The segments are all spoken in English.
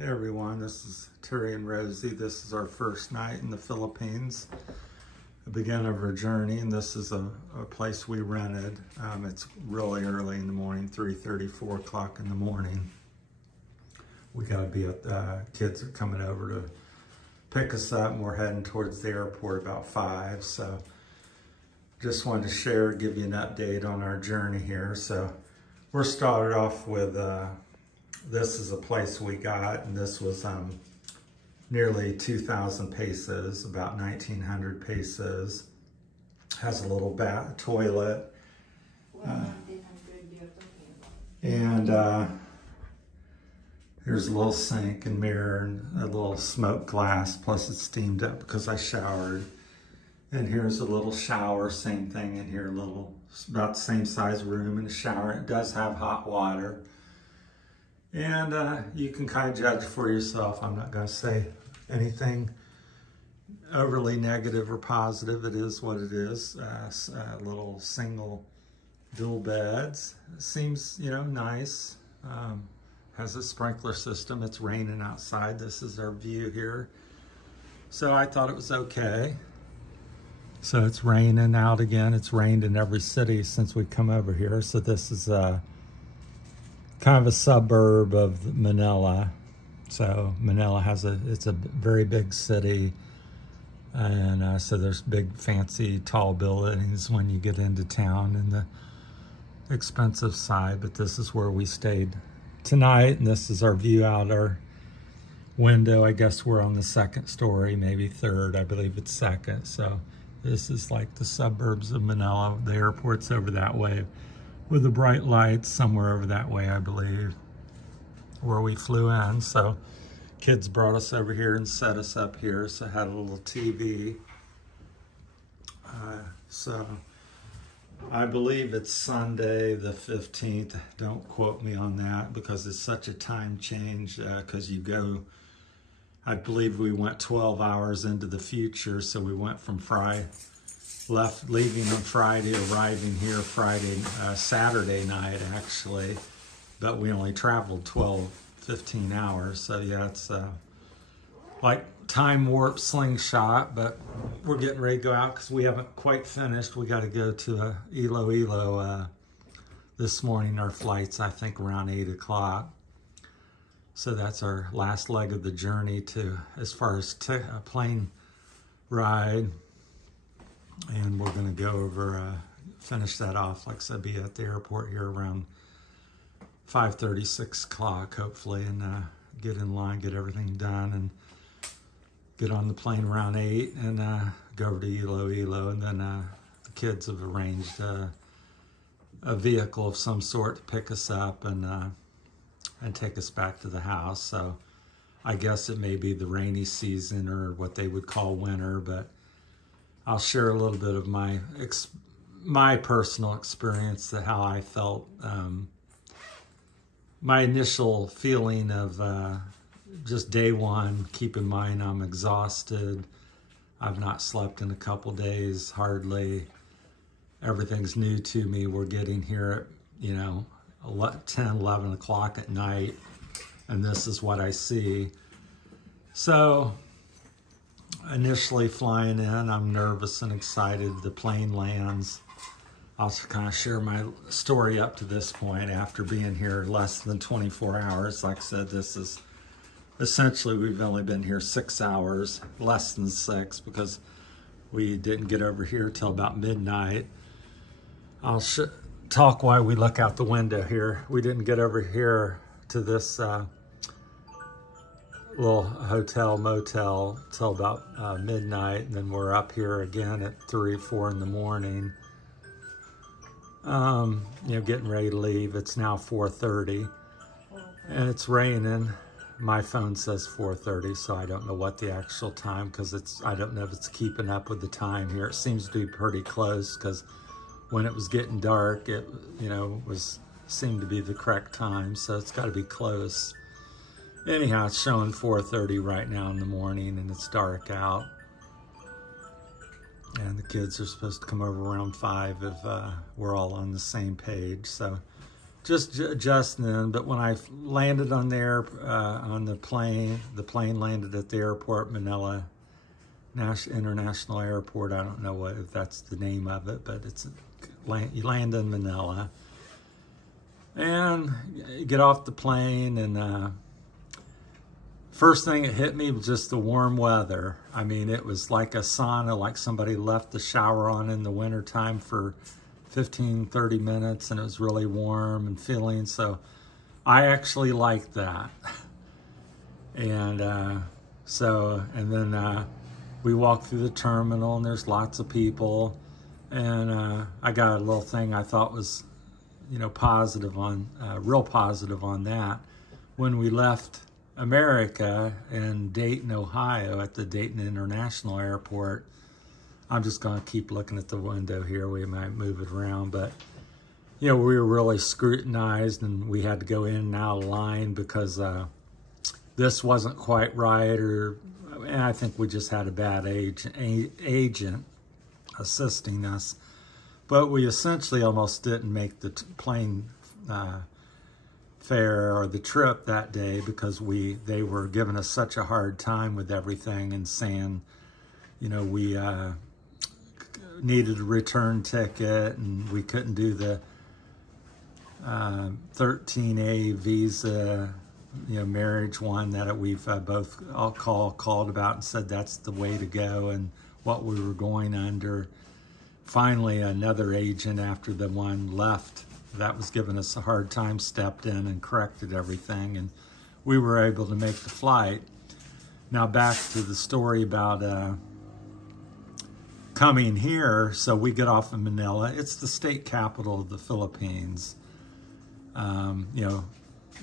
Hey everyone, this is Terry and Rosie. This is our first night in the Philippines, the beginning of our journey, and this is a place we rented. It's really early in the morning, 3:30, 4 o'clock in the morning. We gotta be at the kids are coming over to pick us up, and we're heading towards the airport about 5. So just wanted to share, give you an update on our journey here. So we're started off with this is a place we got, and this was nearly 2,000 pesos, about 1,900 pesos. Has a little bath, toilet, and here's a little sink and mirror and a little smoke glass, plus it's steamed up because I showered. And here's a little shower, same thing in here, a little, about the same size room and a shower. It does have hot water. And you can kind of judge for yourself. I'm not going to say anything overly negative or positive. It is what it is. Little single dual beds. It seems, you know, nice. Has a sprinkler system. It's raining outside. This is our view here. So I thought it was okay. So it's raining out again. It's rained in every city since we come over here. So this is kind of a suburb of Manila. So Manila it's a very big city. And so there's big, fancy, tall buildings when you get into town and the expensive side. But this is where we stayed tonight. And this is our view out our window. I guess we're on the second story, maybe third. I believe it's second. So this is like the suburbs of Manila. The airport's over that way, with the bright lights somewhere over that way, I believe, where we flew in. So kids brought us over here and set us up here. So I had a little TV. So I believe it's Sunday the 15th. Don't quote me on that because it's such a time change because you go, I believe we went 12 hours into the future. So we went from leaving on Friday, arriving here Saturday night actually, but we only traveled 15 hours. So yeah, it's like time warp slingshot, but we're getting ready to go out because we haven't quite finished. We got to go to Iloilo this morning. Our flight's, I think, around 8 o'clock. So that's our last leg of the journey as far as a plane ride. And we're going to go over, finish that off, like I said, be at the airport here around 5:30, 6 o'clock, hopefully, and get in line, get everything done, and get on the plane around 8 and go over to Iloilo. And then the kids have arranged a vehicle of some sort to pick us up and take us back to the house. So I guess it may be the rainy season or what they would call winter, but I'll share a little bit of my personal experience, how I felt, my initial feeling of just day one. Keep in mind I'm exhausted. I've not slept in a couple days, hardly. Everything's new to me. We're getting here at, you know, 10, 11 o'clock at night, and this is what I see. So initially flying in, I'm nervous and excited. The plane lands. I'll kind of share my story up to this point after being here less than 24 hours. Like I said, this is essentially, we've only been here 6 hours, less than 6, because we didn't get over here till about midnight. I'll talk while we look out the window here. We didn't get over here to this little hotel, motel, till about midnight, and then we're up here again at 3, 4 in the morning. You know, getting ready to leave. It's now 4:30, and it's raining. My phone says 4:30, so I don't know what the actual time, because I don't know if it's keeping up with the time here. It seems to be pretty close, because when it was getting dark, it, you know, seemed to be the correct time, so it's got to be close. Anyhow, it's showing 4:30 right now in the morning, and it's dark out. And the kids are supposed to come over around 5 if we're all on the same page. So just then. But when I landed on there on the plane landed at the airport, Manila International Airport. I don't know if that's the name of it, but you land in Manila, and you get off the plane, and first thing that hit me was just the warm weather. I mean, it was like a sauna, like somebody left the shower on in the wintertime for 15-30 minutes, and it was really warm and filling. So I actually liked that. And then we walked through the terminal, and there's lots of people. And I got a little thing I thought was, positive on, real positive on that. When we left America in Dayton, Ohio, at the Dayton International Airport, I'm just going to keep looking at the window here. We might move it around, but we were really scrutinized, and we had to go in and out of line because this wasn't quite right, and I think we just had a bad agent assisting us. But we essentially almost didn't make the plane fare or the trip that day because they were giving us such a hard time with everything and saying, we needed a return ticket, and we couldn't do the 13A visa, marriage one that we've both all called about and said that's the way to go and what we were going under. Finally, another agent, after the one left that was giving us a hard time, stepped in and corrected everything, and we were able to make the flight. Now back to the story about coming here. So we get off in Manila. It's the state capital of the Philippines.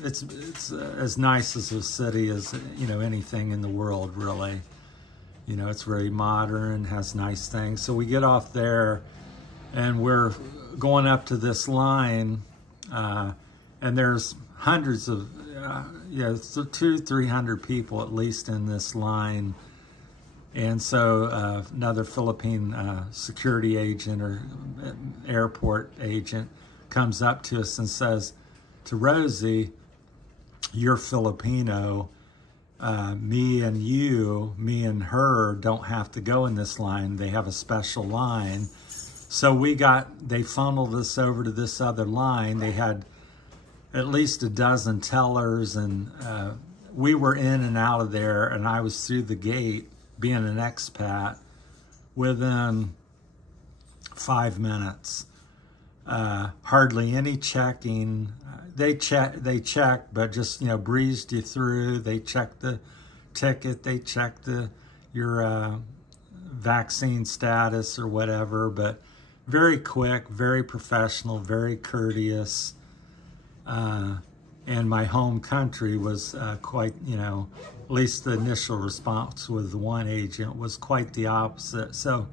It's as nice as a city as anything in the world, really. It's very modern, has nice things. So we get off there, and we're going up to this line, and there's hundreds of, 200-300 people at least in this line. And so another Philippine security agent or airport agent comes up to us and says to Rosie, "You're Filipino. Me and her don't have to go in this line. They have a special line." So they funneled us over to this other line. They had at least a dozen tellers, and we were in and out of there, and I was through the gate, being an expat, within 5 minutes. Hardly any checking. They checked, but just, breezed you through. They checked the ticket. They checked your vaccine status or whatever, but very quick, very professional, very courteous. And my home country was quite, at least the initial response with the one agent was quite the opposite. So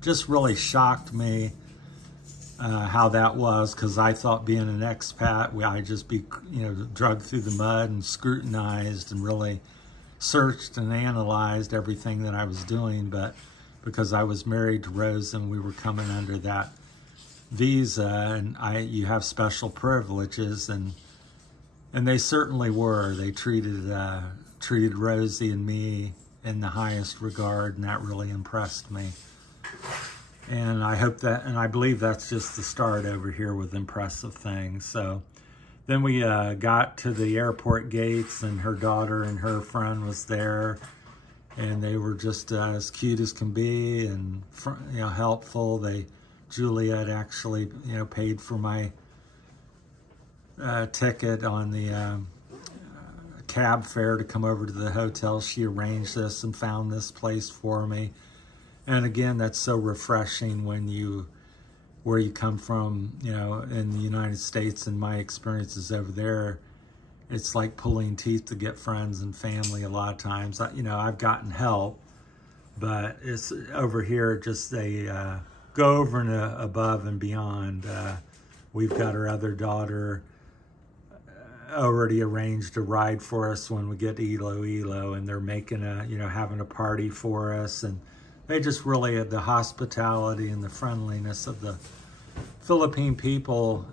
just really shocked me how that was, because I thought being an expat, I'd just be, dragged through the mud and scrutinized and really searched and analyzed everything that I was doing. But because I was married to Rose and we were coming under that visa, and you have special privileges, and they certainly were. They treated Rosie and me in the highest regard, and that really impressed me. And I hope that, and I believe that's just the start over here with impressive things. So then we got to the airport gates, and her daughter and her friend was there, and they were just as cute as can be, and helpful. Juliet actually paid for my ticket on the cab fare to come over to the hotel. She arranged this and found this place for me. And again, that's so refreshing where you come from, in the United States, and my experiences over there, it's like pulling teeth to get friends and family a lot of times. I've gotten help, but it's over here, just they go over and above and beyond. We've got our other daughter already arranged a ride for us when we get to Iloilo, and they're making having a party for us, and they just really, the hospitality and the friendliness of the Philippine people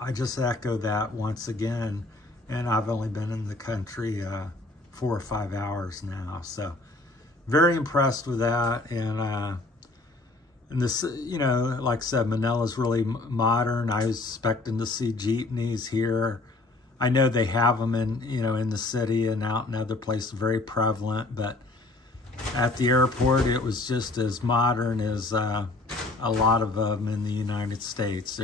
I just echo that once again. And I've only been in the country 4 or 5 hours now. So very impressed with that. And this, you know, like I said, Manila's really modern. I was expecting to see jeepneys here. I know they have them in, you know, in the city and out in other places, very prevalent, but at the airport, it was just as modern as a lot of them in the United States.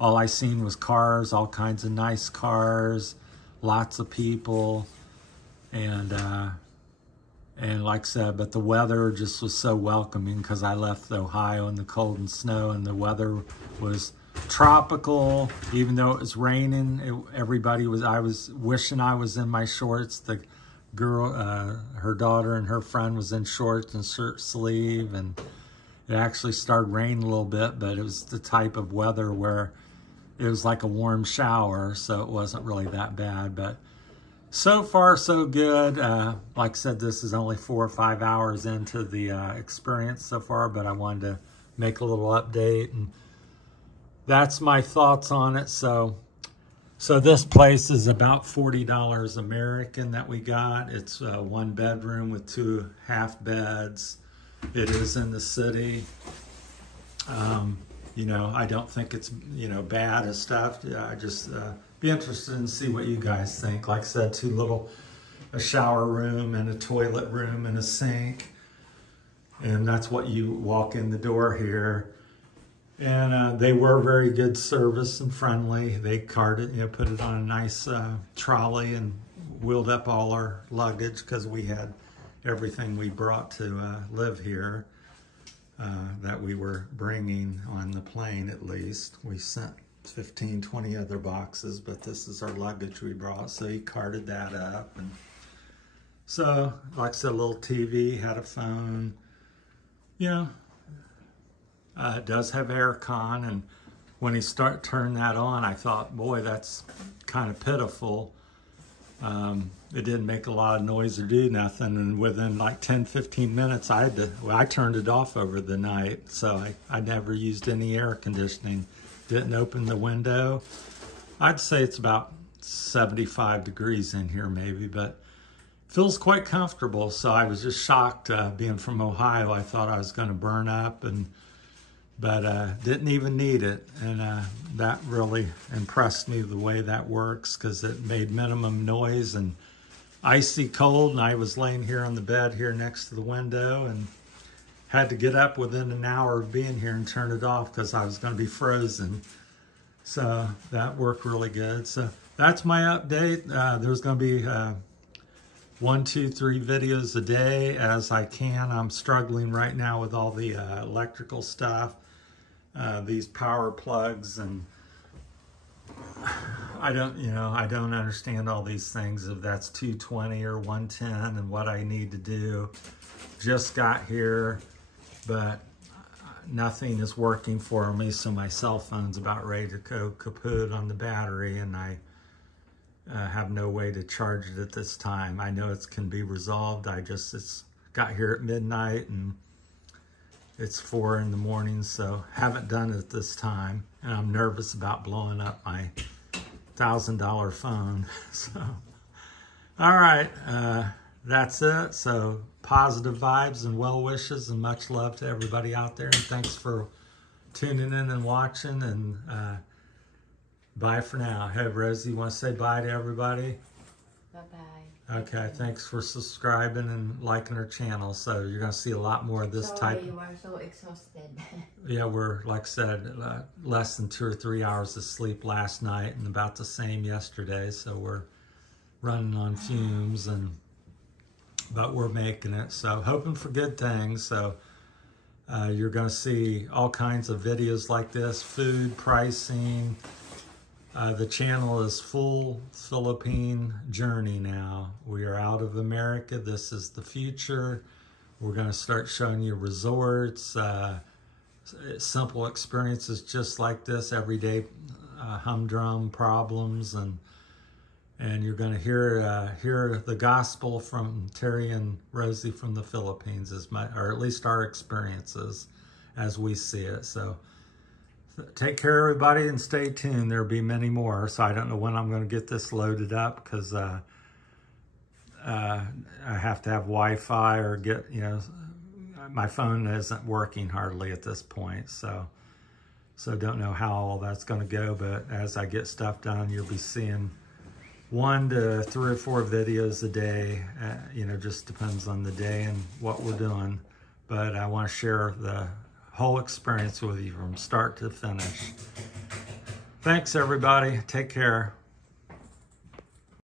All I seen was cars, all kinds of nice cars, lots of people, and like I said, but the weather just was so welcoming because I left Ohio in the cold and snow, and the weather was tropical. Even though it was raining, I was wishing I was in my shorts. The girl, her daughter and her friend was in shorts and shirt sleeve, and it actually started raining a little bit, but it was the type of weather where it was like a warm shower, so it wasn't really that bad. But so far, so good. Like I said, this is only 4 or 5 hours into the experience so far, but I wanted to make a little update, and that's my thoughts on it. So this place is about $40 American that we got. It's 1 bedroom with 2 half beds. It is in the city. You know, I don't think it's, you know, bad and stuff. Yeah, I just be interested in see what you guys think. Like I said, a shower room and a toilet room and a sink. And that's what you walk in the door here. And they were very good service and friendly. They carted, you know, put it on a nice trolley and wheeled up all our luggage because we had everything we brought to live here that we were bringing on the plane. At least we sent 15, 20 other boxes, but this is our luggage we brought. So he carted that up. And so, like I said, a little TV, had a phone, you know. It does have aircon, and when he turned that on, I thought, boy, that's kind of pitiful. It didn't make a lot of noise or do nothing, and within like 10, 15 minutes, I turned it off over the night, so I never used any air conditioning. Didn't open the window. I'd say it's about 75 degrees in here maybe, but feels quite comfortable, so I was just shocked being from Ohio. I thought I was going to burn up, but didn't even need it. And that really impressed me, the way that works, because it made minimum noise and icy cold. And I was laying here on the bed here next to the window and had to get up within an hour of being here and turn it off because I was going to be frozen. So that worked really good. So that's my update. There's going to be 1, 2, 3 videos a day as I can. I'm struggling right now with all the electrical stuff. These power plugs, and I don't understand all these things, if that's 220 or 110 and what I need to do. Just got here, but nothing is working for me, so my cell phone's about ready to go kaput on the battery, and I have no way to charge it at this time. I know it can be resolved. It's got here at midnight, and it's 4 in the morning, so haven't done it at this time. And I'm nervous about blowing up my $1,000 phone. So, all right, that's it. So positive vibes and well wishes and much love to everybody out there. And thanks for tuning in and watching. And bye for now. Hey, Rosie, you want to say bye to everybody? Bye-bye. Okay, thanks for subscribing and liking our channel. So you're going to see a lot more of this type. You are so exhausted. Yeah, we're, like I said, less than 2 or 3 hours of sleep last night and about the same yesterday. So we're running on fumes, but we're making it. So hoping for good things. So you're going to see all kinds of videos like this, food, pricing. The channel is full Philippine journey now. We are out of America. This is the future. We're going to start showing you resorts, simple experiences just like this, everyday humdrum problems, and you're going to hear the gospel from Terry and Rosie from the Philippines, or at least our experiences as we see it. So Take care, everybody, and stay tuned. There'll be many more. So I don't know when I'm going to get this loaded up because I have to have Wi-Fi or get, my phone isn't working hardly at this point. So don't know how all that's going to go. But as I get stuff done, you'll be seeing 1 to 3 or 4 videos a day. Just depends on the day and what we're doing. But I want to share the whole experience with you from start to finish. Thanks, everybody. Take care.